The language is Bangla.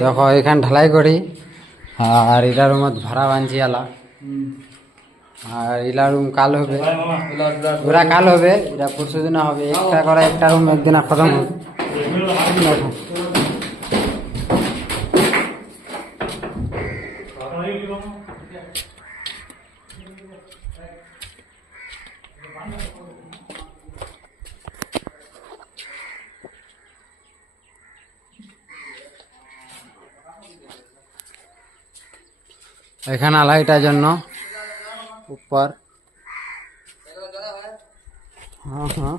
দেখো এখানে ঢালাই করি আর এটার রুম ভাড়া বানছি আলা আর এলা রুম কাল হবে ওরা কাল হবে এটা পরশু দিন হবে একটা করে একটা রুম একদিন খতম হবে দেখো এখানে আলাইটার জন্য উপর हाँ हाँ